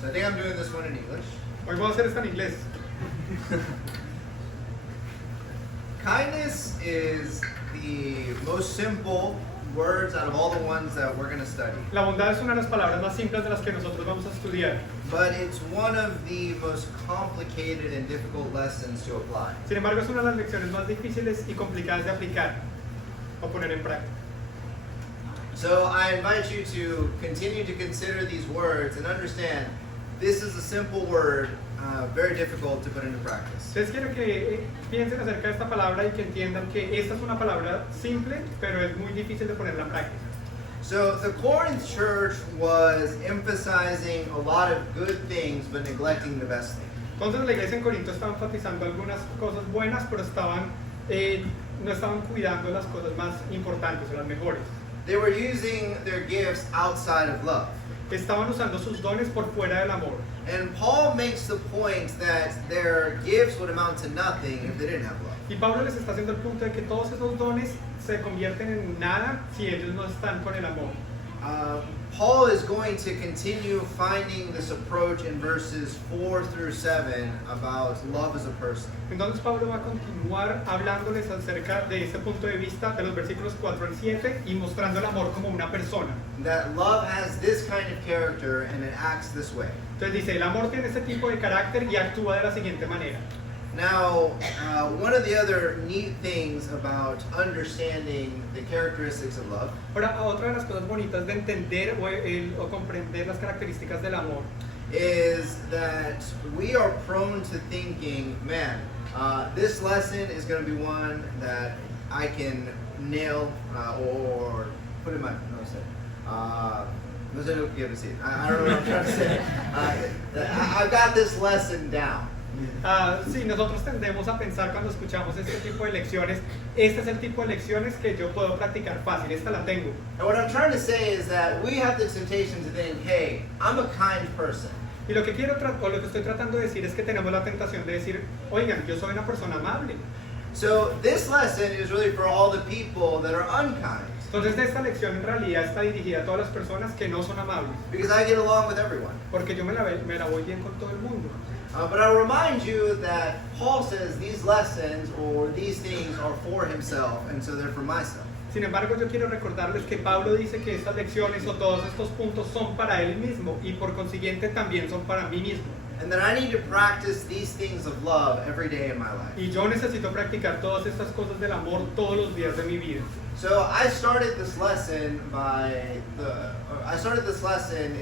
So I think I'm doing this one in English. Hoy voy a hacer esto en inglés. Kindness is the most simple words out of all the ones that we're going to study. La bondad es una de las palabras más simples de las que nosotros vamos a estudiar. But it's one of the most complicated and difficult lessons to apply. Sin embargo, es una de las lecciones más difíciles y complicadas de aplicar o poner en práctica. So I invite you to continue to consider these words and understand this is a simple word, very difficult to put into practice. Entonces quiero que piensen acerca de esta palabra y que entiendan que esta es una palabra simple, pero es muy difícil de ponerla en práctica. So the Corinth church was emphasizing a lot of good things but neglecting the best thing. Entonces la iglesia en Corinto estaba enfatizando algunas cosas buenas, pero no estaban cuidando las cosas más importantes o las mejores. They were using their gifts outside of love. Estaban usando sus dones por fuera del amor. And Paul makes the point that their gifts would amount to nothing if they didn't have love. Y Pablo les está haciendo el punto de que todos esos dones se convierten en nada si ellos no están con el amor. Paul is going to continue finding this approach in verses 4 through 7 about love as a person. Entonces Pablo va a continuar hablándoles acerca de ese punto de vista de los versículos 4 al 7 y mostrando el amor como una persona. That love has this kind of character and it acts this way. Entonces dice, el amor tiene este tipo de carácter y actúa de la siguiente manera. Now, one of the other neat things about understanding the characteristics of love Ahora, otra de las cosas bonitas de entender o comprender las características del amor is that we are prone to thinking, man, this lesson is going to be one that I can nail or put in my nose. No sé lo que quiero decir. I don't know what I'm trying to say. I've got this lesson down. Sí, nosotros tendemos a pensar cuando escuchamos este tipo de lecciones, este es el tipo de lecciones que yo puedo practicar fácil, esta la tengo. And what I'm trying to say is that we have the temptation to think, hey, I'm a kind person. Y lo que lo que estoy tratando de decir es que tenemos la tentación de decir, oigan, yo soy una persona amable. So this lesson is really for all the people that are unkind. Entonces esta lección en realidad está dirigida a todas las personas que no son amables, Because I get along with everyone. porque yo me la voy bien con todo el mundo. But I'll remind you that Paul says these lessons or these things are for himself, and so they're for myself. Sin embargo, yo quiero recordarles que Pablo dice que estas lecciones o todos estos puntos son para él mismo y por consiguiente también son para mí mismo. And that I need to practice these things of love every day in my life. Y yo necesito practicar todas estas cosas del amor todos los días de mi vida. So I started this lesson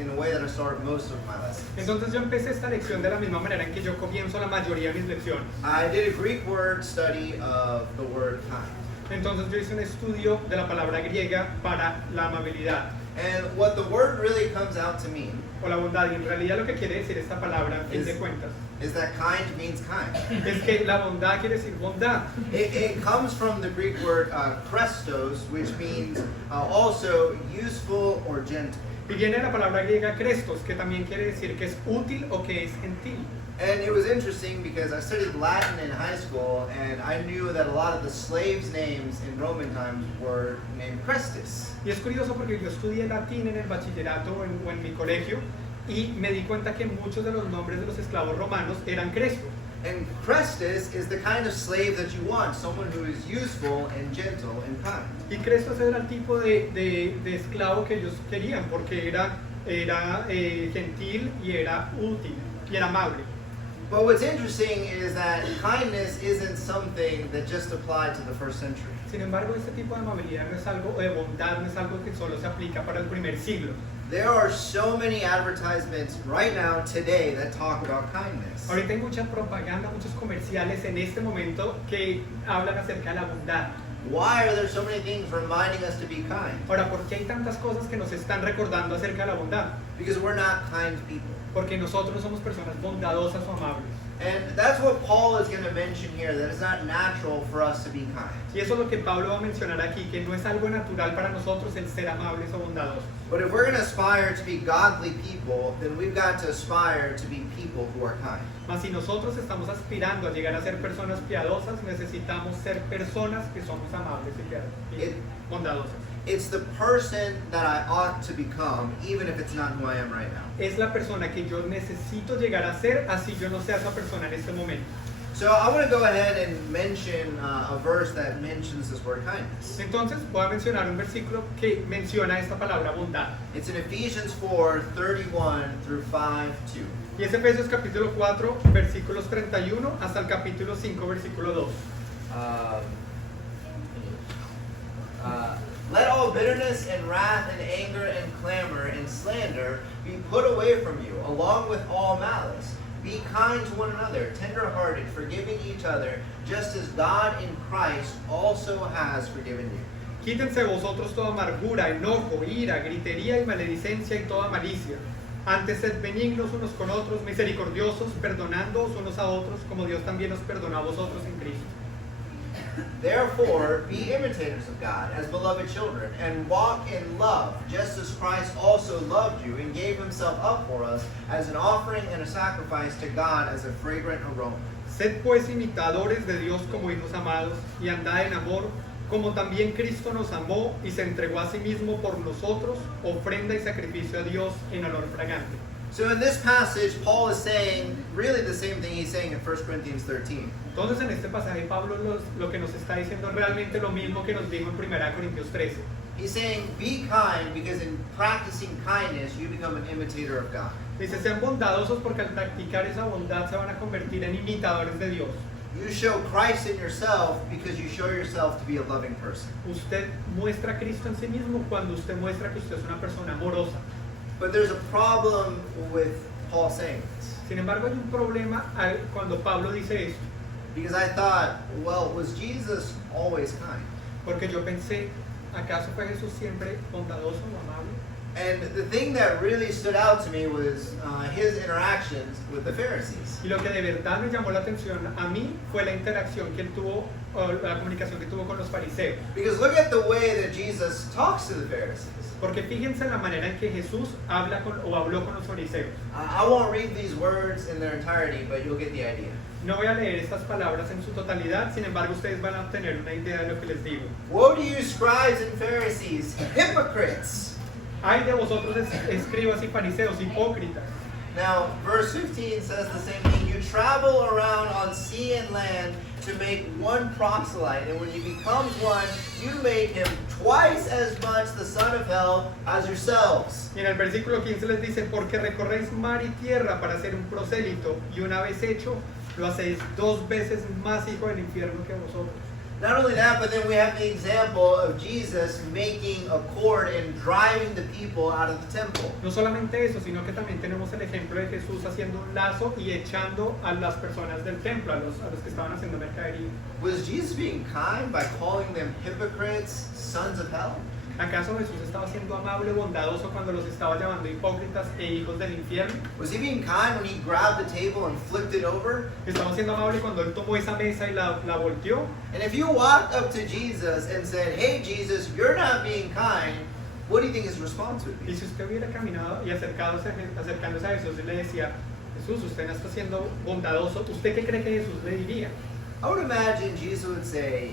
in a way that I start most of my lessons. Entonces yo empecé esta lección de la misma manera en que yo comienzo la mayoría de mis lecciones. I did a Greek word study of the word kind. Entonces yo hice un estudio de la palabra griega para la amabilidad And what the word really comes out to mean o la bondad. Y en realidad lo que quiere decir esta palabra, en fin de cuentas, is that kind means kind. es que la bondad quiere decir bondad. It comes from the Greek word krestos, which means also useful or gentle. Y viene de la palabra griega krestos, que también quiere decir que es útil o que es gentil. And it was interesting because I studied Latin in high school, and I knew that a lot of the slaves' names in Roman times were named Crestus. Y es curioso porque yo estudié latín en el bachillerato o en mi colegio y me di cuenta que muchos de los nombres de los esclavos romanos eran Cresto. And Crestus is the kind of slave that you want, someone who is useful and gentle and kind. Y Cresto era el tipo de esclavo que ellos querían porque era gentil y era útil y era amable. But what's interesting is that kindness isn't something that just applied to the first century. Sin embargo, este tipo de amabilidad no es algo, de bondad no es algo que solo se aplica para el primer siglo. There are so many advertisements right now, today, that talk about kindness. Ahorita hay mucha propaganda, muchos comerciales en este momento que hablan acerca de la bondad. Why are there so many things reminding us to be kind? Ahora, ¿por qué hay tantas cosas que nos están recordando acerca de la bondad? Because we're not kind people. Porque nosotros somos personas bondadosas o amables. And that's what Paul is going to mention here, that it's not natural for us to be kind. Y eso es lo que Pablo va a mencionar aquí, que no es algo natural para nosotros el ser amables o bondadosos. But if we're going to aspire to be godly people, then we've got to aspire to be people who are kind. Mas si nosotros estamos aspirando a llegar a ser personas piadosas, necesitamos ser personas que somos amables y bondadosas. It's the person that I ought to become, even if it's not who I am right now. Es la persona que yo necesito llegar a ser, así yo no sea esa persona en este momento. So I want to go ahead and mention a verse that mentions this word kindness. Entonces voy a mencionar un versículo que menciona esta palabra bondad. It's in Ephesians 4:31 through 5:2. Y es Efesios capítulo 4, versículos 31 hasta el capítulo 5, versículo 2. Let all bitterness and wrath and anger and clamor and slander be put away from you, along with all malice. Be kind to one another, tender-hearted, forgiving each other, just as God in Christ also has forgiven you. Quítense vosotros toda amargura, enojo, ira, gritería y maledicencia y toda malicia. Antes sed benignos unos con otros, misericordiosos, perdonándoos unos a otros, como Dios también os perdonó a vosotros en Cristo. Therefore, be imitators of God as beloved children, and walk in love, just as Christ also loved you and gave himself up for us as an offering and a sacrifice to God as a fragrant aroma. Sed pues imitadores de Dios como hijos amados, y andad en amor, como también Cristo nos amó y se entregó a sí mismo por nosotros, ofrenda y sacrificio a Dios en olor fragante. So in this passage, Paul is saying really the same thing he's saying in 1 Corinthians 13. Entonces en este pasaje Pablo lo que nos está diciendo es realmente lo mismo que nos dijo en 1 Corintios 13. He's saying, be kind, because in practicing kindness, you become an imitator of God. Dice, sean bondadosos porque al practicar esa bondad se van a convertir en imitadores de Dios. You show Christ in yourself because you show yourself to be a loving person. Usted muestra a Cristo en sí mismo cuando usted muestra que usted es una persona amorosa. But there's a problem with Paul saying this. Sin embargo, hay un problema cuando Pablo dice esto, Because I thought, well, was Jesus always kind? porque yo pensé, ¿acaso fue Jesús siempre bondadoso o amable? And the thing that really stood out to me was his interactions with the Pharisees. Y lo que de verdad me llamó la atención a mí fue la interacción que él tuvo, o la comunicación que tuvo con los fariseos. Because look at the way that Jesus talks to the Pharisees. Porque fíjense la manera en que Jesús habló con los fariseos. I won't read these words in their entirety, but you'll get the idea. No voy a leer estas palabras en su totalidad, sin embargo ustedes van a tener una idea de lo que les digo. Woe to you, scribes and Pharisees, hypocrites! Ay de vosotros escribas y fariseos, hipócritas. Now, verse 15 says the same thing. You travel around on sea and land to make one proselyte, and when he becomes one, you make him twice as much the son of hell as yourselves. Y en el versículo 15 les dice, porque recorréis mar y tierra para ser un prosélito, y una vez hecho, lo hacéis 2 veces más hijo del infierno que vosotros. Not only that, but then we have the example of Jesus making a cord and driving the people out of the temple. No solamente eso, sino que también tenemos el ejemplo de Jesús haciendo un lazo y echando a las personas del templo, a los que estaban haciendo mercadería. Was Jesus being kind by calling them hypocrites, sons of hell? ¿Acaso Jesús estaba siendo amable, bondadoso cuando los estaba llamando hipócritas e hijos del infierno? Was he being kind when he grabbed the table and flipped it over? ¿Estaba siendo amable cuando él tomó esa mesa y la volteó? And if you walked up to Jesus and said, hey Jesus, you're not being kind, what do you think his response would Y be? si usted hubiera caminado y acercándose a Jesús y le decía, Jesús, usted no está siendo bondadoso, ¿usted qué cree que Jesús le diría? I would imagine Jesus would say,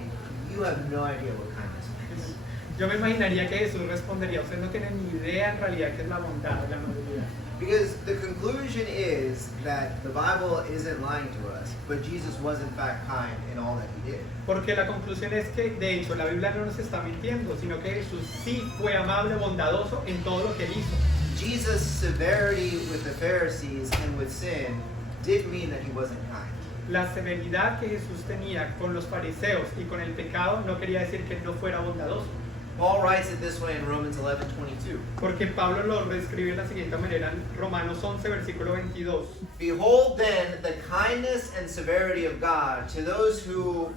you have no idea what kindness means. Yo me imaginaría que Jesús respondería, usted no tiene ni idea en realidad qué es la bondad, la amabilidad. Because the conclusion is that the Bible isn't lying to us, but Jesus was in fact kind in all that he did. Porque la conclusión es que, de hecho, la Biblia no nos está mintiendo, sino que Jesús sí fue amable, bondadoso en todo lo que él hizo. Jesus' severity with the Pharisees and with sin did mean that he wasn't kind. La severidad que Jesús tenía con los fariseos y con el pecado no quería decir que él no fuera bondadoso. Paul writes it this way in Romans 11:22. Porque Pablo lo reescribe de la siguiente manera en Romanos 11, versículo 22. Behold then the kindness and severity of God. To those who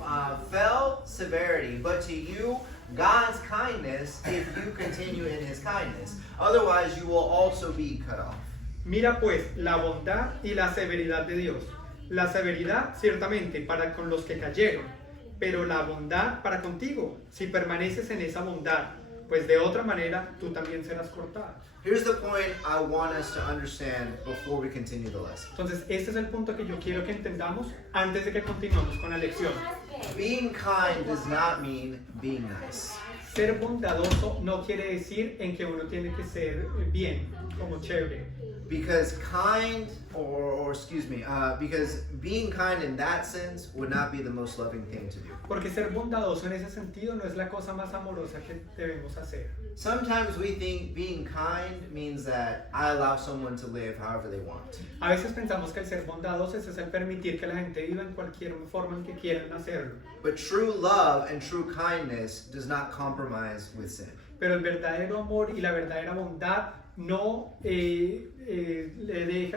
fell, severity, but to you, God's kindness, if you continue in his kindness. Otherwise, you will also be cut off. Mira pues la bondad y la severidad de Dios. La severidad ciertamente para con los que cayeron, pero la bondad para contigo, si permaneces en esa bondad, pues de otra manera tú también serás cortado. Here's the point I want us to understand before we continue the lesson. Entonces, este es el punto que yo quiero que entendamos antes de que continuemos con la lección. Being kind does not mean being nice. ser bondadoso no quiere decir en que uno tiene que ser bien, como chévere. Because because being kind in that sense would not be the most loving thing to do. Porque ser bondadoso en ese sentido no es la cosa más amorosa que debemos hacer. Sometimes we think being kind means that I allow someone to live however they want. A veces pensamos que el ser bondadoso es el permitir que la gente viva en cualquier forma en que quieran hacerlo. But true love and true kindness does not compromise with sin. Pero el verdadero amor y la verdadera bondad no le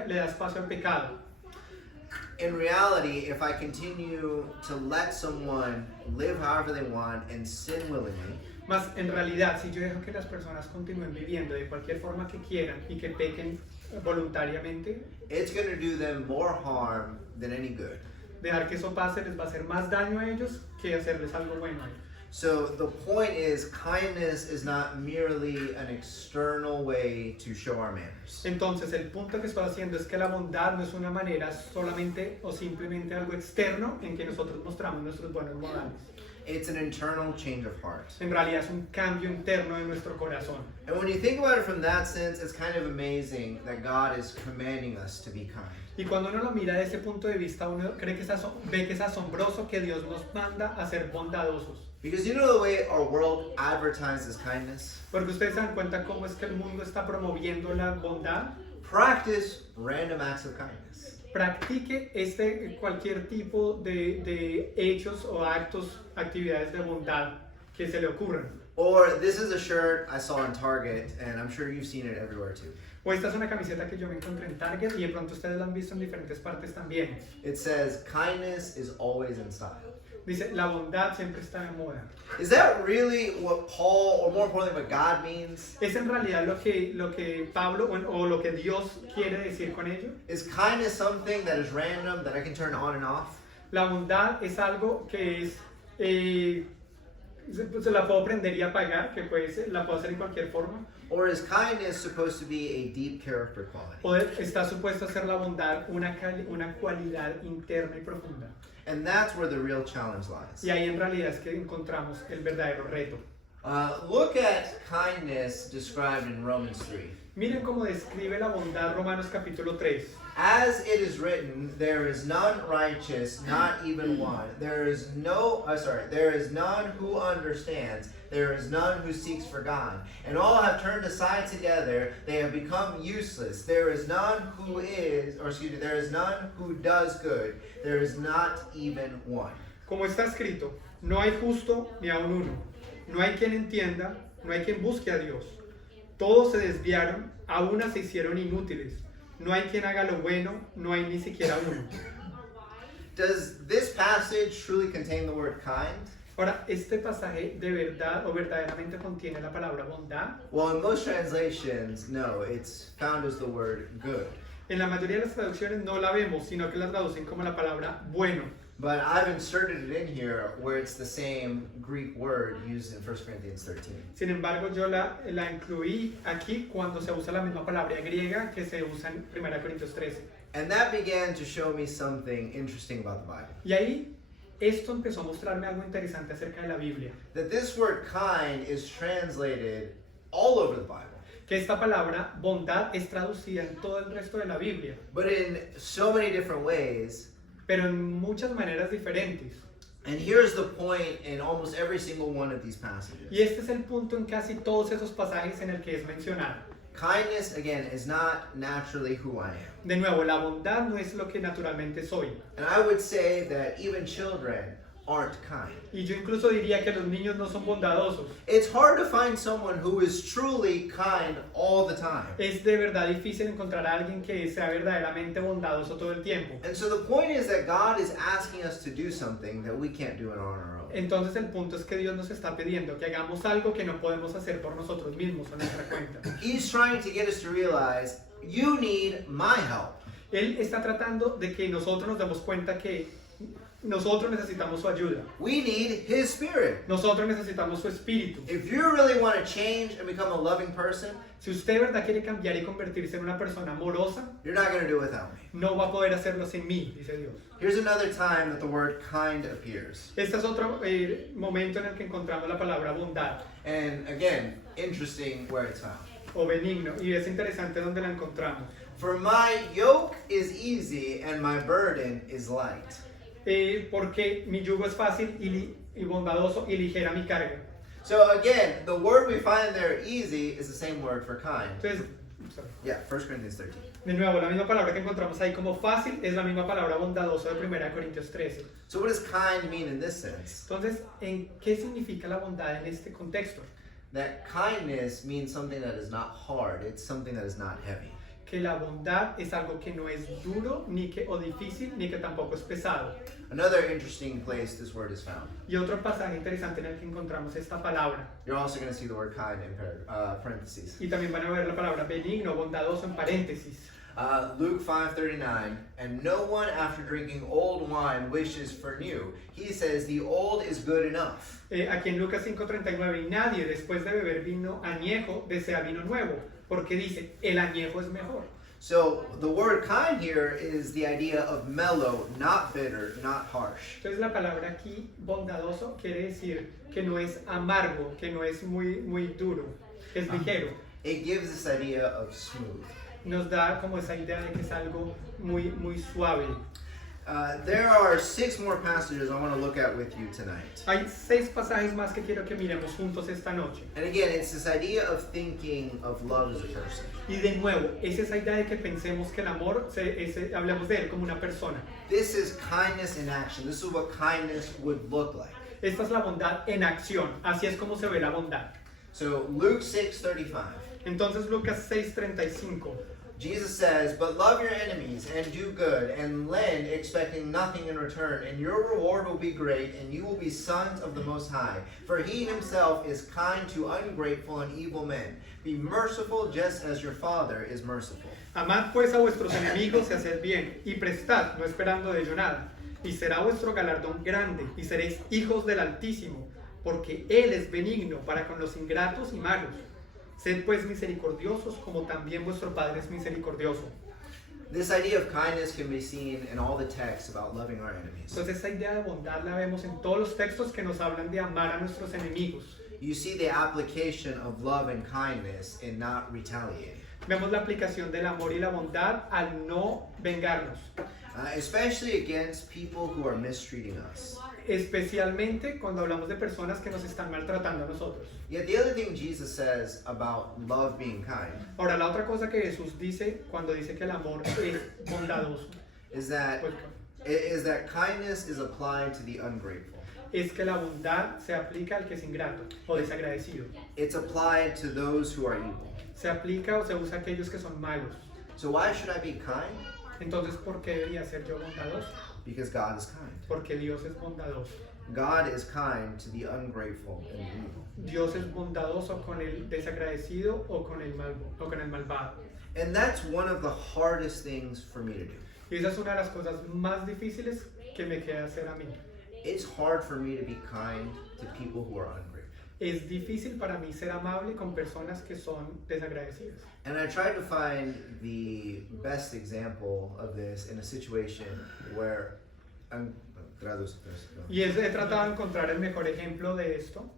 da espacio al pecado. In reality, if I continue to let someone live however they want and sin willingly, Mas en realidad, si yo dejo que las personas continúen viviendo de cualquier forma que quieran y que pequen voluntariamente, it's going to do them more harm than any good. dejar que eso pase les va a hacer más daño a ellos que hacerles algo bueno a ellos. So the point is, kindness is not merely an external way to show our manners. Entonces el punto que estoy haciendo es que la bondad no es una manera solamente o simplemente algo externo en que nosotros mostramos nuestros buenos modales. It's an internal change of heart. En realidad es un cambio interno de nuestro corazón. And when you think about it from that sense, it's kind of amazing that God is commanding us to be kind. Y cuando uno lo mira desde ese punto de vista, uno cree que ve que es asombroso que Dios nos manda a ser bondadosos. Because you know the way our world advertises kindness? Porque ustedes se dan cuenta cómo es que el mundo está promoviendo la bondad. Practice random acts of kindness. Practique cualquier tipo de hechos o actos, actividades de bondad que se le ocurran. Or this is a shirt I saw in Target, and I'm sure you've seen it everywhere too. O esta es una camiseta que yo me encontré en Target y de pronto ustedes la han visto en diferentes partes también. It says, kindness is always in style. Dice, la bondad siempre está de moda. Is that really what Paul, or more importantly, what God means? ¿Es en realidad lo que Pablo o lo que Dios quiere decir con ello? Is kindness something that is random, that I can turn on and off? La bondad es algo que es, se la puedo prender y apagar, que la puedo hacer en cualquier forma. Or is kindness supposed to be a deep character quality? O está supuesto a ser la bondad una cualidad interna y profunda. And that's where the real challenge lies. Y ahí en realidad es que encontramos el verdadero reto. Look at kindness described in Romans 3. Miren cómo describe la bondad Romanos capítulo 3. As it is written, there is none righteous, not even one. There is none who understands. There is none who seeks for God. And all have turned aside together. They have become useless. There is none who does good. There is not even one. Como está escrito, no hay justo ni aun uno. No hay quien entienda, no hay quien busque a Dios. Todos se desviaron, a una se hicieron inútiles. No hay quien haga lo bueno, no hay ni siquiera uno. Does this passage truly contain the word kind? Ahora, ¿este pasaje de verdad o verdaderamente contiene la palabra bondad? Well, in most translations, no. It's found as the word good. En la mayoría de las traducciones no la vemos, sino que la traducen como la palabra bueno. But I've inserted it in here where it's the same Greek word used in 1 Corinthians 13. Sin embargo, yo la incluí aquí cuando se usa la misma palabra griega que se usa en 1 Corintios 13. And that began to show me something interesting about the Bible. Y ahí, esto empezó a mostrarme algo interesante acerca de la Biblia. That this word kind is translated all over the Bible. Que esta palabra bondad es traducida en todo el resto de la Biblia, But in so many different ways. pero en muchas maneras diferentes. And here's the point in almost every single one of these passages. Y este es el punto en casi todos esos pasajes en el que es mencionado. Kindness, again, is not naturally who I am. De nuevo, la bondad no es lo que naturalmente soy. And I would say that even children aren't kind. Y yo incluso diría que los niños no son bondadosos. It's hard to find someone who is truly kind all the time. Es de verdad difícil encontrar a alguien que sea verdaderamente bondadoso todo el tiempo. And so the point is that God is asking us to do something that we can't do it on our own. Entonces el punto es que Dios nos está pidiendo que hagamos algo que no podemos hacer por nosotros mismos a nuestra cuenta. He's trying to get us to realize you need my help. Él está tratando de que nosotros nos demos cuenta que nosotros necesitamos su ayuda. We need His Spirit. Nosotros necesitamos su espíritu. If you really want to change and become a loving person, Si usted de verdad quiere cambiar y convertirse en una persona amorosa, you're not going to do it without me. no va a poder hacerlo sin mí, dice Dios. Here's another time that the word kind appears. Este es otro momento en el que encontramos la palabra bondad And again, interesting where it's found. o benigno, y es interesante donde la encontramos. For my yoke is easy and my burden is light. Porque mi yugo es fácil y bondadoso y ligera mi carga. So again, the word we find there, easy, is the same word for kind. Entonces, sorry. Yeah, 1 Corinthians 13. De nuevo, la misma palabra que encontramos ahí como fácil es la misma palabra bondadoso de 1 Corintios 13. So what does kind mean in this sense? Entonces, ¿en qué significa la bondad en este contexto? That kindness means something that is not hard, it's something that is not heavy. Que la bondad es algo que no es duro o difícil, ni que tampoco es pesado. Another interesting place this word is found. Y otro pasaje interesante en el que encontramos esta palabra. You're also going to see the word kind in parentheses. Y también van a ver la palabra benigno, bondadoso en paréntesis. Luke 5:39, and no one after drinking old wine wishes for new. He says the old is good enough. Aquí en Lucas 5:39, y nadie después de beber vino añejo desea vino nuevo, porque dice, el añejo es mejor. So the word kind here is the idea of mellow, not bitter, not harsh. Entonces la palabra aquí, bondadoso, quiere decir que no es amargo, que no es muy duro, es ligero. It gives this idea of smooth. Nos da como esa idea de que es algo muy suave. There are 6 more passages I want to look at with you tonight. Hay 6 pasajes más que quiero que miremos juntos esta noche. And again, it's this idea of thinking of love as a person. Y de nuevo, es esa idea de que pensemos que el amor, hablemos de él como una persona. This is kindness in action. This is what kindness would look like. Esta es la bondad en acción, así es como se ve la bondad. So Luke 6:35. Entonces Lucas 6:35. Jesus says, "But love your enemies and do good and lend, expecting nothing in return, and your reward will be great, and you will be sons of the Most High. For He Himself is kind to ungrateful and evil men. Be merciful just as your Father is merciful." Amad pues a vuestros enemigos y haced bien, y prestad, no esperando de ello nada. Y será vuestro galardón grande, y seréis hijos del Altísimo, porque Él es benigno para con los ingratos y malos. Sed pues misericordiosos como también vuestro Padre es misericordioso. This idea of kindness can be seen in all the texts about loving our enemies. Entonces esa idea de bondad la vemos en todos los textos que nos hablan de amar a nuestros enemigos. You see the application of love and kindness in not retaliating. Vemos la aplicación del amor y la bondad al no vengarnos. Especially against people who are mistreating us. Especialmente cuando hablamos de personas que nos están maltratando a nosotros. Yet the other thing Jesus says about love being kind Ahora, la otra cosa que Jesús dice cuando dice que el amor es bondadoso is that pues, kindness is applied to the ungrateful. es que la bondad se aplica al que es ingrato o desagradecido. It's applied to those who are evil. Se aplica o se usa a aquellos que son malos. So why should I be kind? Entonces, ¿por qué debería ser yo bondadoso? Because God is kind. Porque Dios es bondadoso. God is kind to the ungrateful and the evil. Dios es bondadoso con el desagradecido o con el malvado. And that's one of the hardest things for me to do. Y esa es una de las cosas más difíciles que me queda hacer a mí. It's hard for me to be kind to people who are ungrateful. Es difícil para mí ser amable con personas que son desagradecidas. And I tried to find the best example of this in a situation where Y he tratado de encontrar el mejor ejemplo de esto.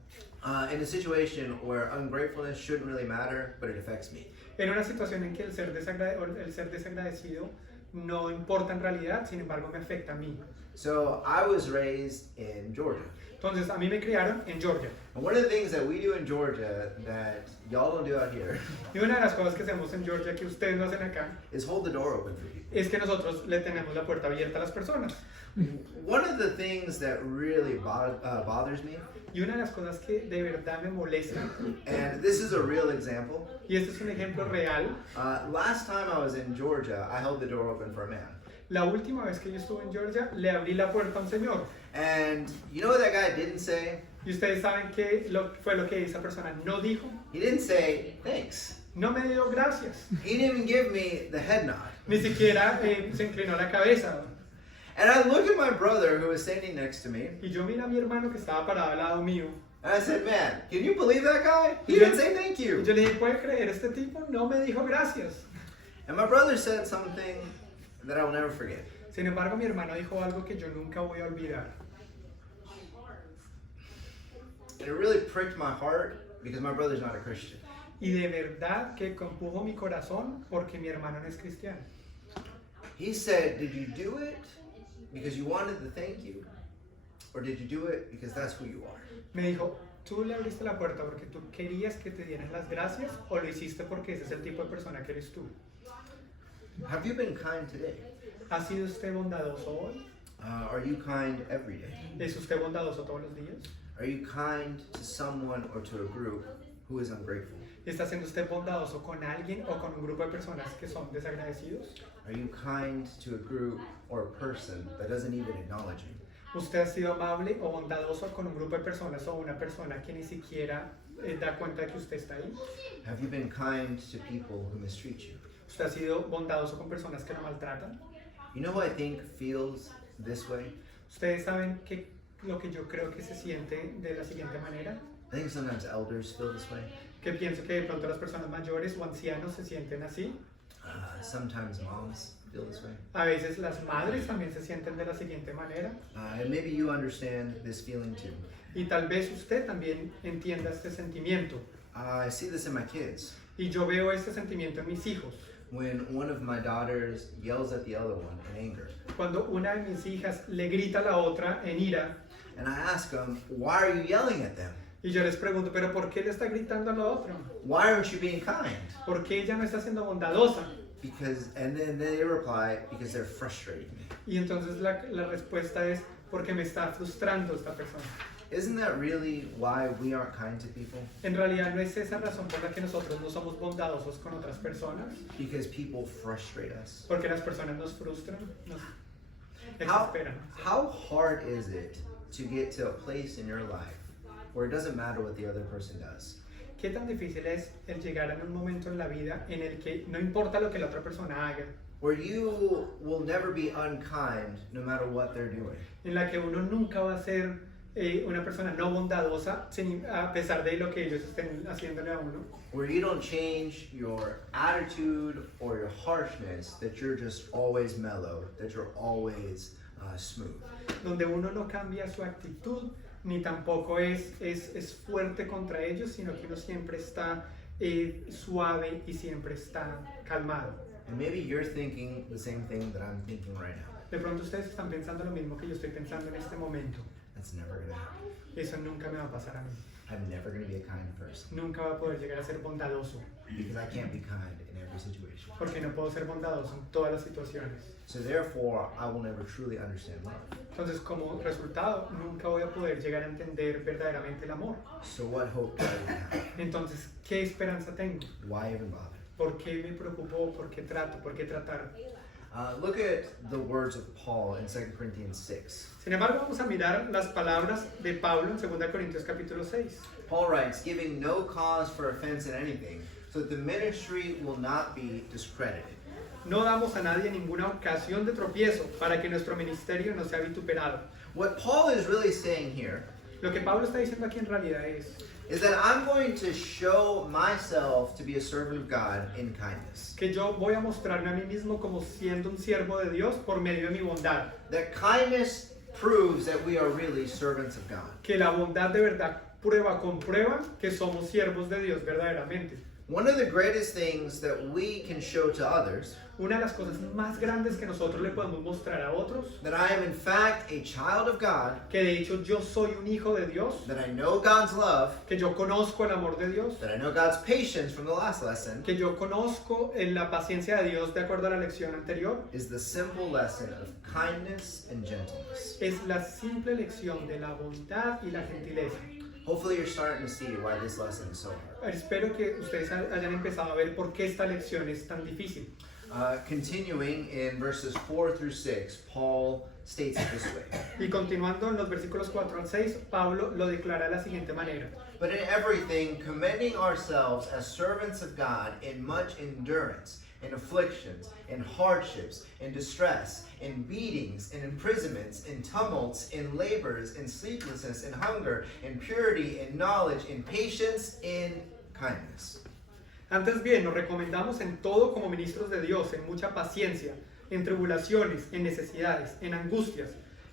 In a situation where ungratefulness shouldn't really matter, but it affects me. En una situación en que el ser desagradecido no importa en realidad, sin embargo me afecta a mí. So I was raised in Georgia. Entonces a mí me criaron en Georgia. And one of the things that we do in Georgia that y'all don't do out here Y una de las cosas que hacemos en Georgia que ustedes no hacen acá is hold the door open for people. es que nosotros le tenemos la puerta abierta a las personas. One of the things that really bothers me, Y una de las cosas que de verdad me molesta, and this is a real example, y este es un ejemplo real, last time I was in Georgia, I held the door open for a man. la última vez que yo estuve en Georgia le abrí la puerta a un señor. And you know what that guy didn't say? Y ustedes saben qué fue lo que esa persona no dijo. He didn't say thanks. No me dio gracias. He didn't even give me the head nod. Ni siquiera se inclinó la cabeza. And I looked at my brother who was standing next to me, Y yo miré a mi hermano que estaba parado al lado mío. and I said, man, can you believe that guy? He didn't say thank Y you. yo le dije, ¿puede creer? Este tipo no me dijo gracias. And my brother said something that I will never forget. Sin embargo, mi hermano dijo algo que yo nunca voy a olvidar. And it really pricked my heart because my brother's not a Christian. Y de verdad que compujo mi corazón porque mi hermano no es cristiano. He said, did you do it because you wanted to thank you? Or did you do it because that's who you are? Me dijo, ¿tú le abriste la puerta porque tú querías que te dieran las gracias o lo hiciste porque ese es el tipo de persona que eres tú? Have you been kind today? ¿Ha sido usted bondadoso hoy? Are you kind every day? ¿Es usted bondadoso todos los días? Are you kind to someone or to a group who is ungrateful? ¿Está siendo usted bondadoso con alguien o con un grupo de personas que son desagradecidos? Are you kind to a group or a person that doesn't even acknowledge you? ¿Usted ha sido amable o bondadoso con un grupo de personas o una persona que ni siquiera da cuenta de que usted está ahí? Have you been kind to people who mistreat you? ¿Usted ha sido bondadoso con personas que lo maltratan? You know who I think feels this way? ¿Ustedes saben lo que yo creo que se siente de la siguiente manera? I think sometimes elders feel this way. Que pienso que de pronto las personas mayores o ancianos se sienten así. Sometimes moms feel this way. A veces las madres también se sienten de la siguiente manera. And maybe you understand this feeling too. Y tal vez usted también entienda este sentimiento. I see this in my kids. Y yo veo este sentimiento en mis hijos. When one of my daughters yells at the other one in anger. Cuando una de mis hijas le grita a la otra en ira. And I ask them, why are you yelling at them? Y yo les pregunto, ¿pero por qué le está gritando a la otra? Why aren't you being kind? ¿Por qué ella no está siendo bondadosa? And then they reply, because they're frustrating me. Y entonces la respuesta es, porque me está frustrando esta persona. Isn't that really why we aren't kind to people? En realidad no es esa razón por la que nosotros no somos bondadosos con otras personas, Because people frustrate us. porque las personas nos frustran, nos How, exasperan. how hard is it to get to a place in your life where it doesn't matter what the other person does? ¿Qué tan difícil es el llegar a un momento en la vida en el que no importa lo que la otra persona haga, Where you will never be unkind no matter what they're doing? en la que uno nunca va a ser una persona no bondadosa a pesar de lo que ellos estén haciéndole a uno? Where you don't change your attitude or your harshness, that you're just always mellow, that you're always smooth. Donde uno no cambia su actitud, ni tampoco es fuerte contra ellos, sino que uno siempre está suave y siempre está calmado. And maybe you're thinking the same thing that I'm thinking right now. De pronto ustedes están pensando lo mismo que yo estoy pensando en este momento. That's never going to happen. Eso nunca me va a pasar a mí. I'm never going to be a kind person Nunca va a poder llegar a ser bondadoso, because I can't be kind in every situation. porque no puedo ser bondadoso en todas las situaciones. So therefore, I will never truly understand love. Entonces, como resultado, nunca voy a poder llegar a entender verdaderamente el amor. So what hope do I even have? Entonces, ¿qué esperanza tengo? Why even bother? ¿Por qué me preocupo? ¿Por qué trato? ¿Por qué tratar? Look at the words of Paul in 2 Corinthians 6. Sin embargo, vamos a mirar las palabras de Pablo en 2 Corintios capítulo 6. Paul writes, giving no cause for offense in anything, so that the ministry will not be discredited. No damos a nadie ninguna ocasión de tropiezo para que nuestro ministerio no sea vituperado. What Paul is really saying here Lo que Pablo está diciendo aquí en realidad es that I'm going to show myself to be a servant of God in kindness. que yo voy a mostrarme a mí mismo como siendo un siervo de Dios por medio de mi bondad. That kindness proves that we are really servants of God. Que la bondad de verdad comprueba que somos siervos de Dios verdaderamente. One of the greatest things that we can show to others, Una de las cosas más grandes que nosotros le podemos mostrar a otros, that I am in fact a child of God, que de hecho yo soy un hijo de Dios, that I know God's love, que yo conozco el amor de Dios, that I know God's patience from the last lesson, que yo conozco en la paciencia de Dios de acuerdo a la lección anterior, is the simple lesson of kindness and gentleness. es la simple lección de la bondad y la gentileza. Hopefully you're starting to see why this lesson is so hard. Espero que ustedes hayan empezado a ver por qué esta lección es tan difícil. Continuing in verses 4 through 6, Paul states it this way. Y continuando en los versículos 4 al 6, Pablo lo declara de la siguiente manera. But in everything, commending ourselves as servants of God in much endurance, in afflictions, in hardships, in distress, in beatings, in imprisonments, in tumults, in labors, in sleeplessness, in hunger, in purity, in knowledge, in patience, in kindness. Antes bien, nos recomendamos en todo como ministros de Dios, en mucha paciencia, en tribulaciones, en necesidades, en angustias,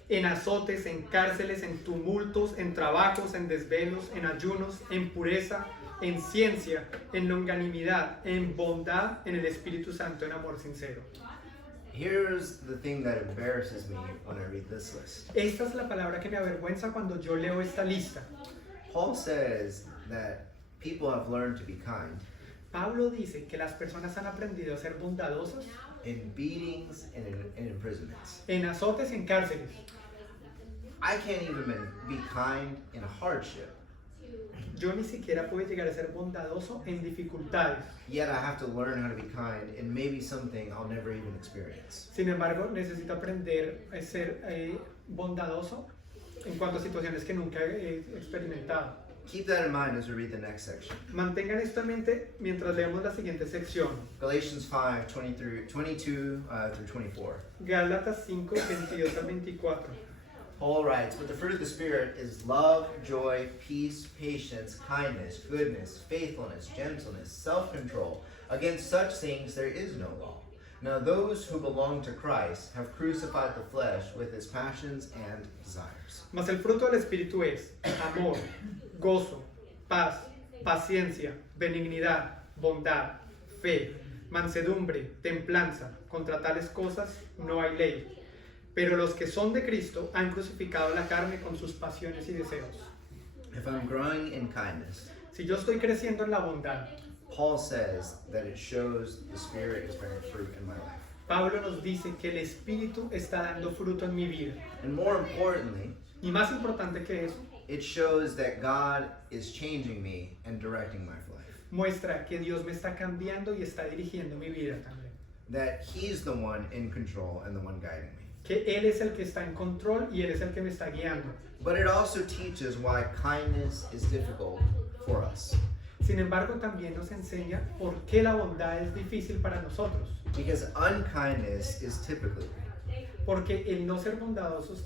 en azotes, en cárceles, en tumultos, en trabajos, en desvelos, en ayunos, en pureza, en ciencia, en longanimidad, en bondad, en el Espíritu Santo, en amor sincero. Here's the thing that embarrasses me when I read this list. Esta es la palabra que me avergüenza cuando yo leo esta lista. Paul says that people have learned to be kind Pablo dice que las personas han aprendido a ser bondadosas in beatings and in imprisonments. en azotes y en cárceles. I can't even be kind in a hardship, Yo ni siquiera puedo llegar a ser bondadoso en dificultades. yet I have to learn how to be kind in maybe something I'll never even experience. Sin embargo, necesito aprender a ser bondadoso en cuanto a situaciones que nunca he experimentado. Keep that in mind as we read the next section. Mantengan esto en mente mientras leemos la siguiente sección. Galatians 5, 22 through 24. Gálatas 5, 22 al 24. Paul writes, "But the fruit of the Spirit is love, joy, peace, patience, kindness, goodness, faithfulness, gentleness, self-control. Against such things there is no law. Now those who belong to Christ have crucified the flesh with its passions and desires." Mas el fruto del Espíritu es amor, gozo, paz, paciencia, benignidad, bondad, fe, mansedumbre, templanza. Contra tales cosas no hay ley. Pero los que son de Cristo han crucificado la carne con sus pasiones y deseos. If I'm growing in kindness, Si yo estoy creciendo en la bondad, Paul says that it shows the Spirit is bearing fruit in my life. Pablo nos dice que el Espíritu está dando fruto en mi vida. And more importantly, Y más importante que eso, it shows that God is changing me and directing my life. muestra que Dios me está cambiando y está dirigiendo mi vida también. That He's the one in control and the one guiding me. Que Él es el que está en control y Él es el que me está guiando. But it also teaches why kindness is difficult for us. Sin embargo, también nos enseña por qué la bondad es difícil para nosotros. Because unkindness is typically Porque el no ser bondadosos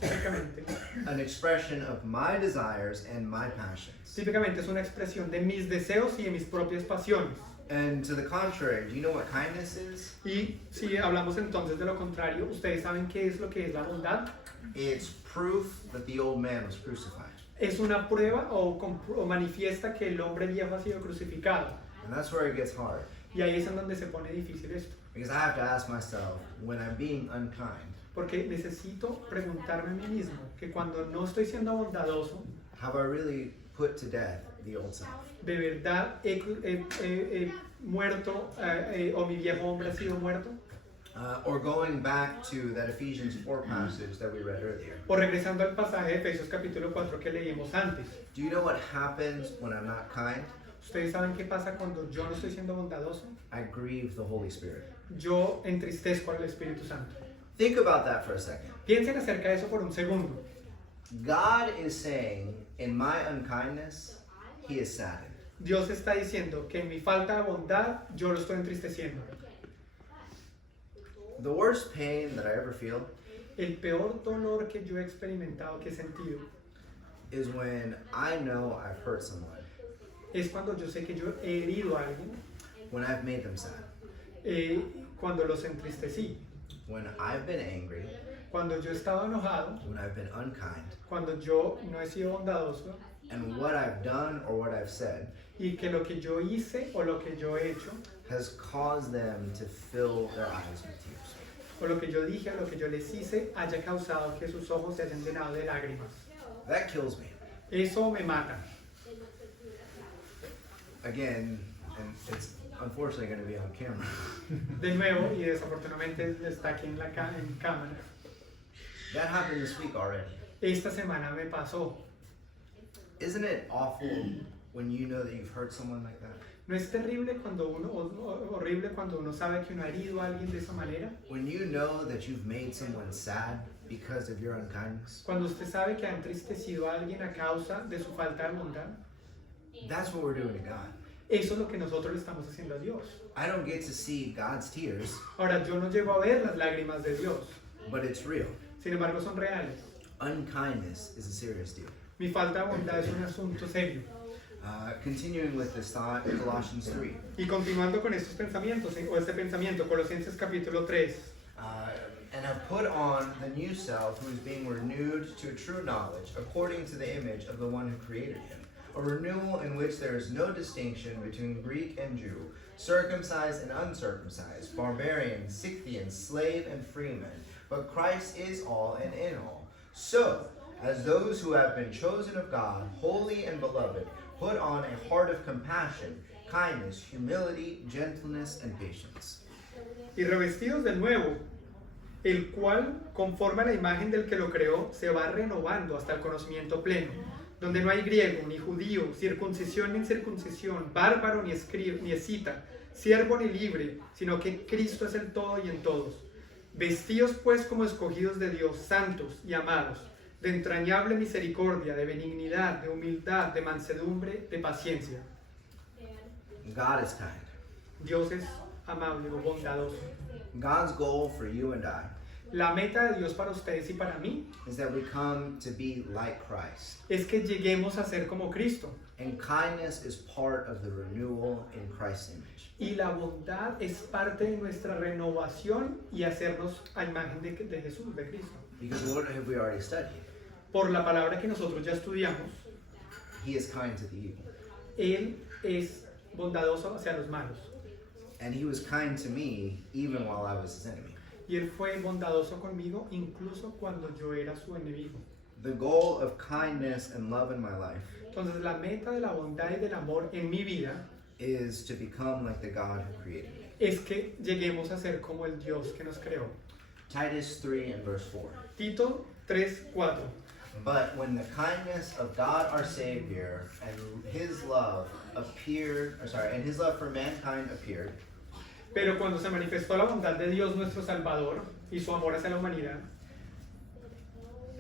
an expression of my desires and my passions. típicamente es una expresión de mis deseos y de mis propias pasiones. And to the contrary, do you know what kindness is? Y si hablamos entonces de lo contrario, ¿ustedes saben qué es lo que es la bondad? It's proof that the old man was crucified. Es una prueba o manifiesta que el hombre viejo ha sido crucificado. And that's where it gets hard. Y ahí es en donde se pone difícil esto. Because I have to ask myself, when I'm being unkind, Porque necesito preguntarme a mí mismo que cuando no estoy siendo bondadoso, have I really put to death the old self? ¿de verdad he muerto o mi viejo hombre ha sido muerto? Or going back to that Ephesians 4 passage that we read earlier. O regresando al pasaje de Efesios capítulo 4 que leímos antes. Do you know what happens when I'm not kind? ¿Ustedes saben qué pasa cuando yo no estoy siendo bondadoso? I grieve the Holy Spirit. Yo entristezco al Espíritu Santo. Think about that for a second. Piensen acerca de eso por un segundo. God is saying, in my unkindness, He is saddened. Dios está diciendo que en mi falta de bondad yo lo estoy entristeciendo. The worst pain that I ever feel El peor dolor que yo he experimentado, que he sentido, is when I know I've hurt someone, es cuando yo sé que yo he herido a alguien, when I've made them sad, cuando los entristecí, when I've been angry, cuando yo estaba enojado, when I've been unkind, cuando yo no he sido bondadoso and what I've done or what I've said y que lo que yo hice o lo que yo he hecho has caused them to fill their eyes with tears. o lo que yo dije o lo que yo les hice haya causado que sus ojos se hayan llenado de lágrimas. That kills me. Eso me mata. Again, and it's unfortunately going to be on camera. De nuevo, y desafortunadamente está aquí en cámara. That happened this week already. Esta semana me pasó. Isn't it awful when you know that you've hurt someone like that? ¿No es terrible cuando horrible cuando uno sabe que uno ha herido a alguien de esa manera? When you know that you've made someone sad because of your unkindness? Cuando usted sabe que ha entristecido a alguien a causa de su falta de bondad. That's what we're doing to God. Eso es lo que nosotros le estamos haciendo a Dios. I don't get to see God's tears, Ahora, yo no llego a ver las lágrimas de Dios, but it's real. sin embargo son reales. Unkindness is a serious deal. Mi falta de bondad es un asunto serio. Continuing with this thought, Colossians 3. Y continuando con estos pensamientos, o este pensamiento, Colosenses capítulo 3. And have put on the new self, who is being renewed to a true knowledge, according to the image of the one who created him. A renewal in which there is no distinction between Greek and Jew, circumcised and uncircumcised, barbarian, Scythian, slave and freeman, but Christ is all and in all. So, as those who have been chosen of God, holy and beloved, put on a heart of compassion, kindness, humility, gentleness, and patience. Y revestidos de nuevo, el cual, conforme a la imagen del que lo creó, se va renovando hasta el conocimiento pleno, donde no hay griego, ni judío, circuncisión ni incircuncisión, bárbaro ni escita, siervo ni libre, sino que Cristo es el todo y en todos. Vestidos pues como escogidos de Dios, santos y amados, de entrañable misericordia, de benignidad, de humildad, de mansedumbre, de paciencia. God is kind. Dios es amable o bondadoso. God's goal for you and I La meta de Dios para ustedes y para mí is that we come to be like Christ. es que lleguemos a ser como Cristo. And kindness is part of the renewal in Christ's image. Y la bondad es parte de nuestra renovación y hacernos a imagen de Jesús, de Cristo. Because what have we already studied? Por la palabra que nosotros ya estudiamos, He is kind to the evil. Él es bondadoso hacia los malos. And he was kind to me even while I was his enemy. Y Él fue bondadoso conmigo incluso cuando yo era su enemigo. The goal of kindness and love in my life Entonces la meta de la bondad y del amor en mi vida is to become like the God who created me. es que lleguemos a ser como el Dios que nos creó. Titus 3 and verse 4. Tito 3:4. But when the kindness of God our Savior and his love for mankind appeared, Pero cuando se manifestó la bondad de Dios nuestro Salvador y su amor hacia la humanidad,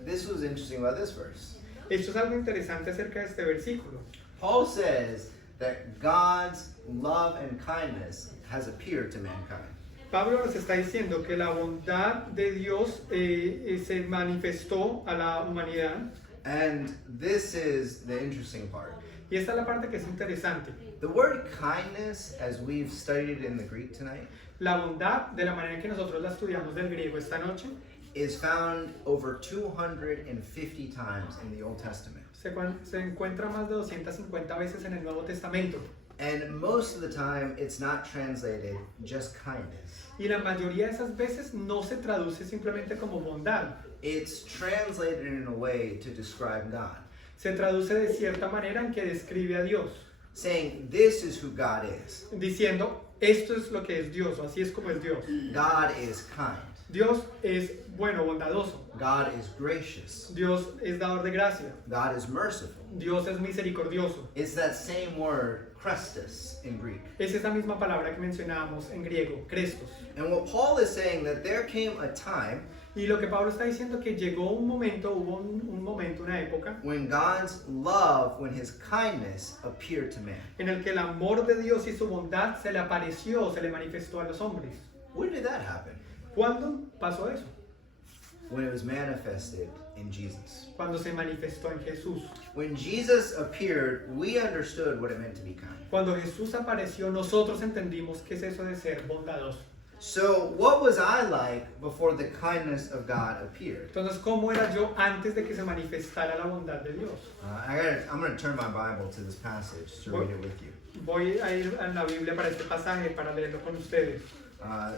this was interesting about this verse. esto es algo interesante acerca de este versículo. Paul says that God's love and kindness has appeared to mankind. Pablo nos está diciendo que la bondad de Dios se manifestó a la humanidad. And this is the interesting part. Y esta es la parte que es interesante. The word kindness, as we've studied it in the Greek tonight, La bondad, de la manera en que nosotros la estudiamos del griego esta noche, is found over 250 times in the Old Testament. se encuentra más de 250 veces en el Nuevo Testamento. And most of the time, it's not translated just kindness. Y la mayoría de esas veces no se traduce simplemente como bondad. It's translated in a way to describe God, Se traduce de cierta manera en que describe a Dios, saying this is who God is. diciendo, esto es lo que es Dios, o así es como es Dios. God is kind. Dios es bueno, bondadoso. God is gracious. Dios es dador de gracia. God is merciful. Dios es misericordioso. It's that same word, Christus, in Greek. Es esa misma palabra que mencionábamos en griego, Christos. And what Paul is saying that there came a time Y lo que Pablo está diciendo que llegó un momento, hubo un momento, una época, when God's love, when his kindness appeared to man. en el que el amor de Dios y su bondad se le apareció, se le manifestó a los hombres. When did that happen? ¿Cuándo pasó eso? When it was manifested in Jesus. Cuando se manifestó en Jesús. When Jesus appeared, we understood what it meant to be kind. Cuando Jesús apareció, nosotros entendimos qué es eso de ser bondadoso. So, what was I like before the kindness of God appeared? Entonces, ¿cómo era yo antes de que se manifestara la bondad de Dios? I'm going to turn my Bible to this passage to read it with you. Voy a ir a la Biblia para este pasaje, para leerlo con ustedes.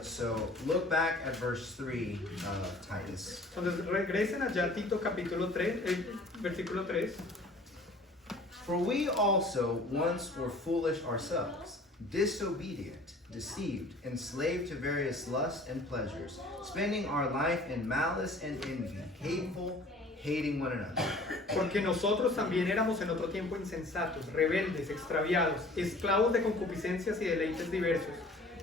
So, look back at verse 3 of Titus. Entonces, regresen allá a Tito capítulo 3, versículo 3. For we also once were foolish ourselves, disobedient, deceived, enslaved to various lusts and pleasures, spending our life in malice and envy, hateful, hating one another. Porque nosotros también éramos en otro tiempo insensatos, rebeldes, extraviados, esclavos de concupiscencias y deleites diversos,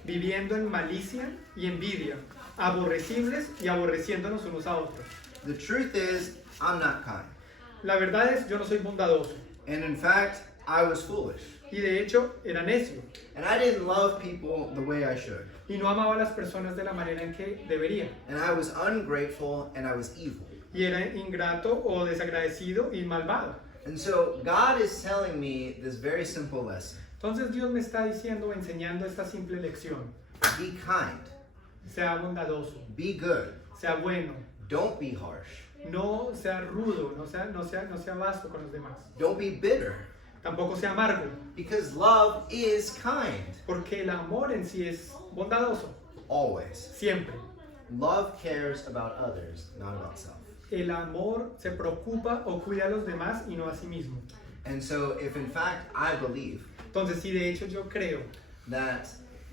viviendo en malicia y envidia, aborrecibles y aborreciéndonos unos a otros. The truth is, I'm not kind. La verdad es, yo no soy bondadoso. And in fact, I was foolish. Y de hecho era necio. And I didn't love people the way I should. Y no amaba a las personas de la manera en que debería. And I was ungrateful and I was evil. Y era ingrato o desagradecido y malvado. And so God is telling me this very simple lesson. Entonces Dios me está diciendo, enseñando esta simple lección. Be kind. Sea bondadoso, Be good. sea bueno, Don't be harsh. no sea rudo, no sea vasto con los demás. Don't be bitter. Tampoco sea amargo, Because love is kind. porque el amor en sí es bondadoso, Always. siempre. Love cares about others, not about self. El amor se preocupa o cuida a los demás y no a sí mismo. And so if in fact I believe Entonces, si de hecho yo creo that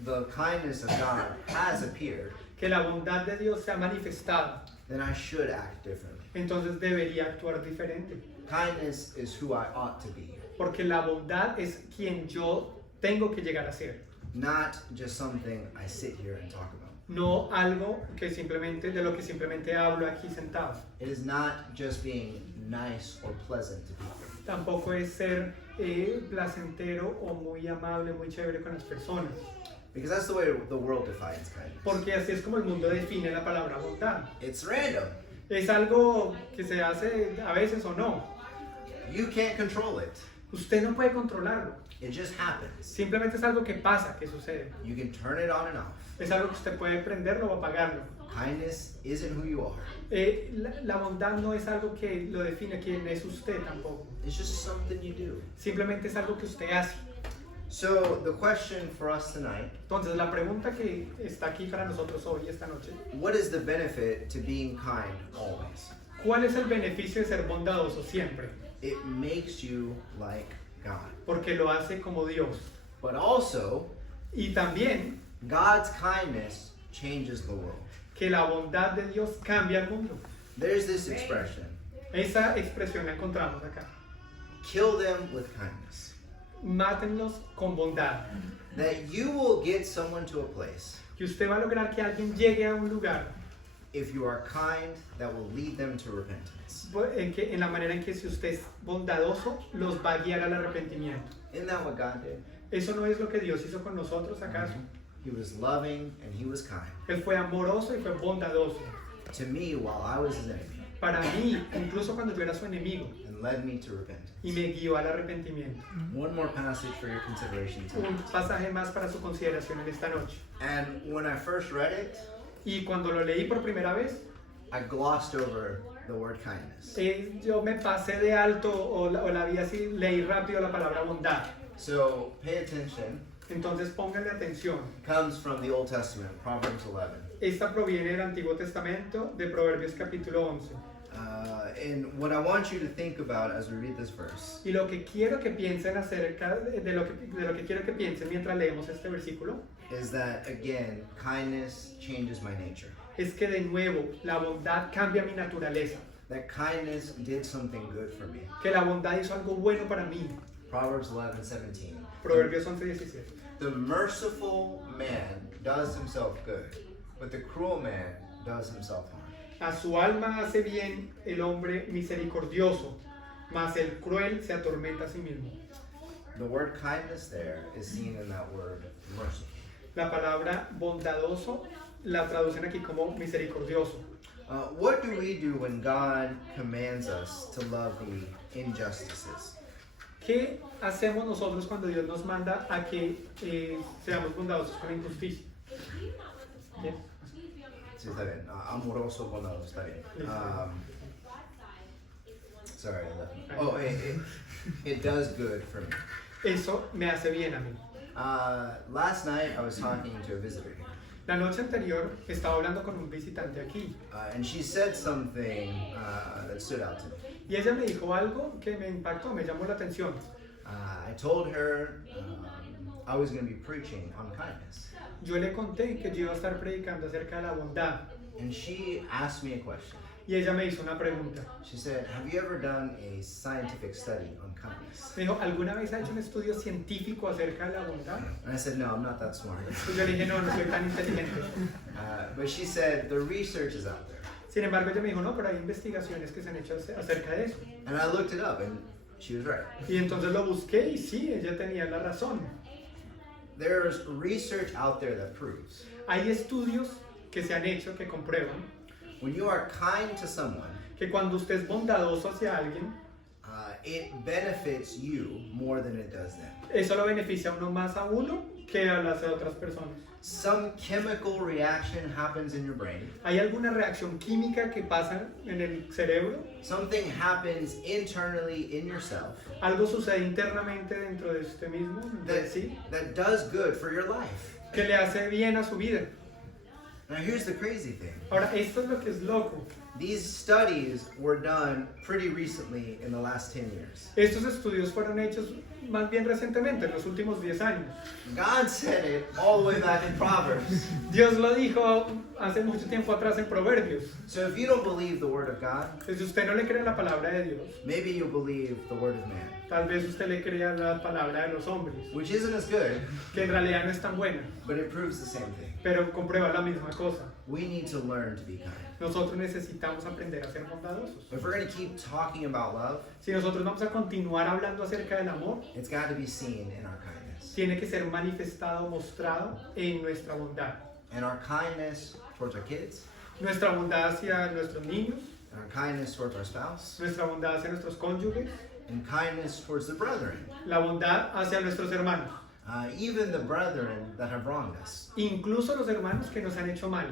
the kindness of God has appeared, que la bondad de Dios se ha manifestado, then I should act differently. entonces debería actuar diferente. Kindness is who I ought to be, Porque la bondad es quien yo tengo que llegar a ser. not just something I sit here and talk about. No algo que simplemente, de lo que simplemente hablo aquí sentado. It is not just being nice or pleasant to people. Tampoco es ser placentero o muy amable, muy chévere con las personas. Because that's the way the world defines kindness. Porque así es como el mundo define la palabra bondad. It's random. Es algo que se hace a veces o no. You can't control it. Usted no puede controlarlo. It just happens. Simplemente es algo que pasa, que sucede. You can turn it on and off. Es algo que usted puede prenderlo o apagarlo. Kindness isn't who you are. La bondad no es algo que lo define quién es usted tampoco. It's just something you do. Simplemente es algo que usted hace. So the question for us tonight, Entonces, la pregunta que está aquí para nosotros hoy, esta noche, what is the benefit to being kind always? ¿cuál es el beneficio de ser bondadoso siempre? It makes you like God. Porque lo hace como Dios. But also, Y también God's kindness changes the world. que la bondad de Dios cambia el mundo. There's this expression, Esa expresión la encontramos acá. kill them with kindness. Mátenlos con bondad. That you will get someone to a place, Que usted va a lograr que alguien llegue a un lugar if you are kind, that will lead them to repentance. en la manera en que si usted es bondadoso, los va a guiar al arrepentimiento. Isn't that what God did? ¿Eso no es lo que Dios hizo con nosotros acaso? He was loving and he was kind. Él fue amoroso y fue bondadoso. To me while I was his enemy, Para mí, incluso cuando yo era su enemigo, and led me to repentance. y me guió al arrepentimiento. One more passage for your consideration Un tonight. pasaje más para su consideración en esta noche. And when I first read it, Y cuando lo leí por primera vez, I glossed over the word kindness. yo me pasé de alto o la vi así, leí rápido la palabra bondad. So pay attention. Entonces pónganle atención. It comes from the Old Testament, Proverbs 11. Esta proviene del Antiguo Testamento, de Proverbios capítulo 11. And what I want you to think about as we read this verse Y lo que quiero que piensen acerca de lo que quiero que piensen mientras leemos este versículo is that, again, kindness changes my nature. es que de nuevo la bondad cambia mi naturaleza, That kindness did something good for me. que la bondad hizo algo bueno para mí. Proverbs 11:17. Proverbios 11:17. The merciful man does himself good, but the cruel man does himself harm. A su alma hace bien el hombre misericordioso, mas el cruel se atormenta a sí mismo. The word kindness there is seen in that word merciful. La palabra bondadoso la traducen aquí como misericordioso. What do we do when God commands us to love the injustices? ¿Qué hacemos nosotros cuando Dios nos manda a que seamos bondadosos con la injusticia? ¿Bien? Sí, está bien. Amoroso, bondadoso, está bien. Sorry. Oh, it does good for me. Eso me hace bien a mí. Last night I was talking to a visitor here, La noche anterior estaba hablando con un visitante aquí and she said something that stood out to me. y ella me dijo algo que me impactó, me llamó la atención. I told her I was going to be preaching on kindness, Yo le conté que yo iba a estar predicando acerca de la bondad and she asked me a question. y ella me hizo una pregunta. She said, "Have you ever done a scientific study on kindness?" Me dijo, ¿alguna vez ha hecho un estudio científico acerca de la bondad? And I said, "No, I'm not that smart." Pues yo le dije, no, no soy tan inteligente. But she said, "The research is out there." Sin embargo, ella me dijo, no, pero hay investigaciones que se han hecho acerca de eso. And I looked it up, and she was right. Y entonces lo busqué y sí, ella tenía la razón. There's research out there that proves Hay estudios que se han hecho que comprueban when you are kind to someone, que cuando usted es bondadoso hacia alguien, it benefits you more than it does them. eso lo beneficia a uno más a uno que a las otras personas. Some chemical reaction happens in your brain. Hay alguna reacción química que pasa en el cerebro, Something happens internally in yourself algo sucede internamente dentro de usted mismo, de sí, that does good for your life. que le hace bien a su vida. Now here's the crazy thing. Ahora, esto es lo que es loco. These studies were done pretty recently in the last 10 years. Estos estudios fueron hechos más bien recientemente, en los últimos 10 años. God said it all the way back in Proverbs. Dios lo dijo hace mucho tiempo atrás en Proverbios. So if you don't believe the word of God, Si usted no le cree la palabra de Dios, maybe you believe the word of man, tal vez usted le crea la palabra de los hombres, which isn't as good, que en realidad no es tan buena, but it proves the same thing. pero comprueba la misma cosa. We need to learn to be kind. Nosotros necesitamos aprender a ser bondadosos. If we're going to keep talking about love, Si nosotros vamos a continuar hablando acerca del amor, it's got to be seen in our kindness. tiene que ser manifestado, mostrado en nuestra bondad. And our kindness towards our kids, Nuestra bondad hacia nuestros niños, and our kindness towards our spouse, nuestra bondad hacia nuestros cónyuges, and kindness towards the brethren, la bondad hacia nuestros hermanos, even the brethren that have wronged us. incluso los hermanos que nos han hecho mal.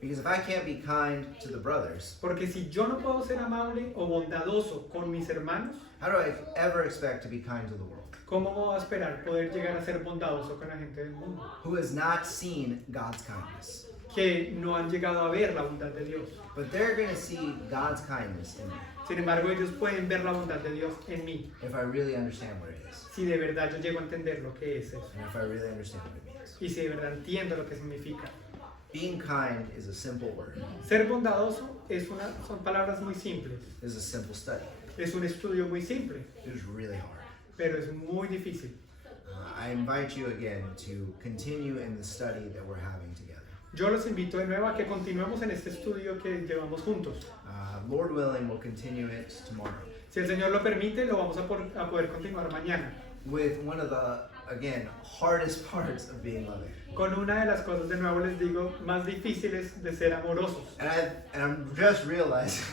Because if I can't be kind to the brothers, Porque si yo no puedo ser amable o bondadoso con mis hermanos, how do I ever expect to be kind to the world? ¿cómo voy a esperar poder llegar a ser bondadoso con la gente del mundo? Who has not seen God's kindness. Que no han llegado a ver la bondad de Dios. But they're going to see God's kindness in me Sin embargo, ellos pueden ver la bondad de Dios en mí, if I really understand what it is. si de verdad yo llego a entender lo que es eso. And if I really understand what it means. Y si de verdad entiendo lo que significa. Being kind is a simple word. Ser bondadoso son palabras muy simples. It's a simple study. Es un estudio muy simple, It is really hard. pero es muy difícil. I invite you again to continue in the study that we're having together. Yo los invito de nuevo a que continuemos en este estudio que llevamos juntos. Lord willing, we'll continue it tomorrow Si el Señor lo permite, lo vamos a poder continuar mañana. with one of the, again, hardest parts of being loving. Con una de las cosas, de nuevo les digo, más difíciles de ser amorosos. And I'm just realizing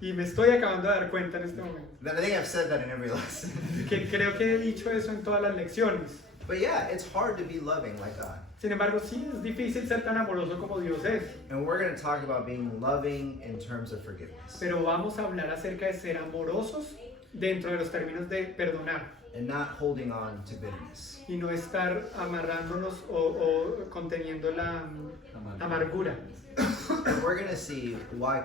Y me estoy acabando de dar cuenta en este momento. that I think I've said that in every lesson. Que creo que he dicho eso en todas las lecciones. But yeah, it's hard to be loving like God. Sin embargo, sí es difícil ser tan amoroso como Dios es. And we're going to talk about being loving in terms of forgiveness Pero vamos a hablar acerca de ser amorosos dentro de los términos de perdonar. and not holding on to bitterness. Y no estar amarrándonos o conteniendo la amargura. And we're going to see why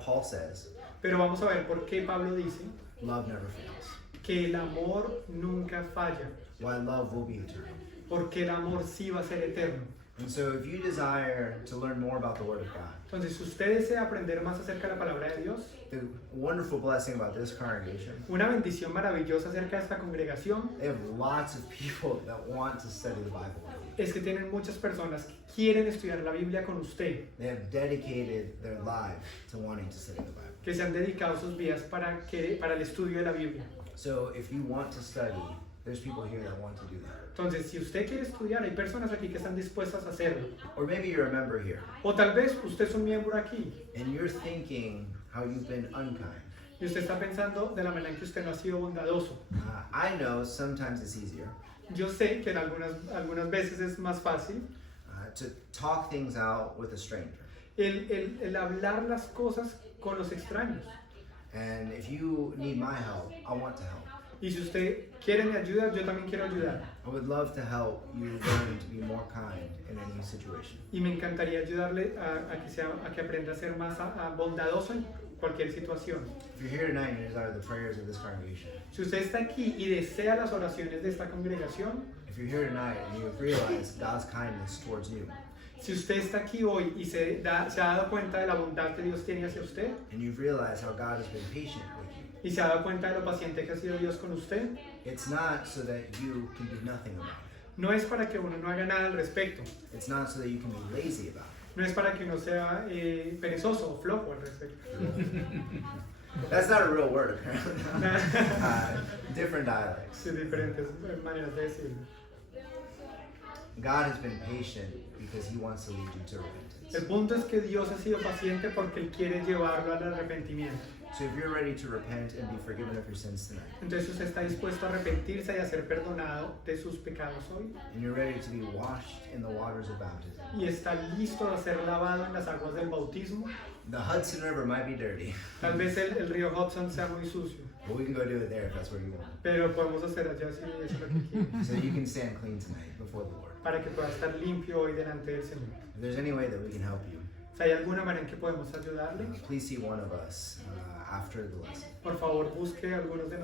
Paul says Pero vamos a ver por qué Pablo dice love never fails. que el amor nunca falla. Why love will be eternal. Porque el amor sí va a ser eterno. And so if you desire to learn more about the Word of God, Entonces, si usted desea aprender más acerca de la palabra de Dios, the wonderful blessing about this congregation, una bendición maravillosa acerca de esta congregación they have lots of people that want to study the Bible with you. es que tienen muchas personas que quieren estudiar la Biblia con usted, They have dedicated their life to wanting to study the Bible. que se han dedicado sus vidas para el estudio de la Biblia. So if you want to study, there's people here that want to do that. Entonces, si usted quiere estudiar, hay personas aquí que están dispuestas a hacerlo. Or maybe you're a member here O tal vez usted es un miembro aquí and you're thinking how you've been unkind. y usted está pensando de la manera en que usted no ha sido bondadoso. I know sometimes it's easier Yo sé que en algunas veces es más fácil to talk things out with a stranger. el hablar las cosas con los extraños. And if you need my help, I want to help. Y si usted quiere mi ayuda, yo también quiero ayudar. I would love to help you learn to be more kind in any situation. Y me encantaría ayudarle a que aprenda a ser más bondadoso en cualquier situación. If you're here tonight and you desire the prayers of this congregation, Si usted está aquí y desea las oraciones de esta congregación, if you're here tonight and you have realized God's kindness towards you, si usted está aquí hoy y se ha dado cuenta de la bondad que Dios tiene hacia usted, and you've realized how God has been patient with you, y se ha dado cuenta de lo paciente que ha sido Dios con usted, it's not so that you can do nothing about it. no es para que uno no haga nada al respecto, It's not so that you can be lazy about it. no es para que uno sea perezoso o flojo al respecto. That's not a real word, apparently. Different dialects. Sí, diferentes maneras de decirlo. God has been patient because He wants to lead you to repentance. El punto es que Dios ha sido paciente porque Él quiere llevarlo al arrepentimiento. So if you're ready to repent and be forgiven of your sins tonight, Entonces usted está dispuesto a arrepentirse y a ser perdonado de sus pecados hoy. and you're ready to be washed in the waters of baptism, Y está listo a ser lavado en las aguas del bautismo. the Hudson River might be dirty, Tal vez el río Hudson sea muy sucio, but we can go do it there if that's where you want. pero podemos hacer allá si eso es lo que quiere, So you can stand clean tonight before the Lord. para que pueda estar limpio hoy delante del Señor. If there's any way that we can help you, Si hay alguna manera en que podemos ayudarle, please see one of us after the lesson. por favor busque a algunos de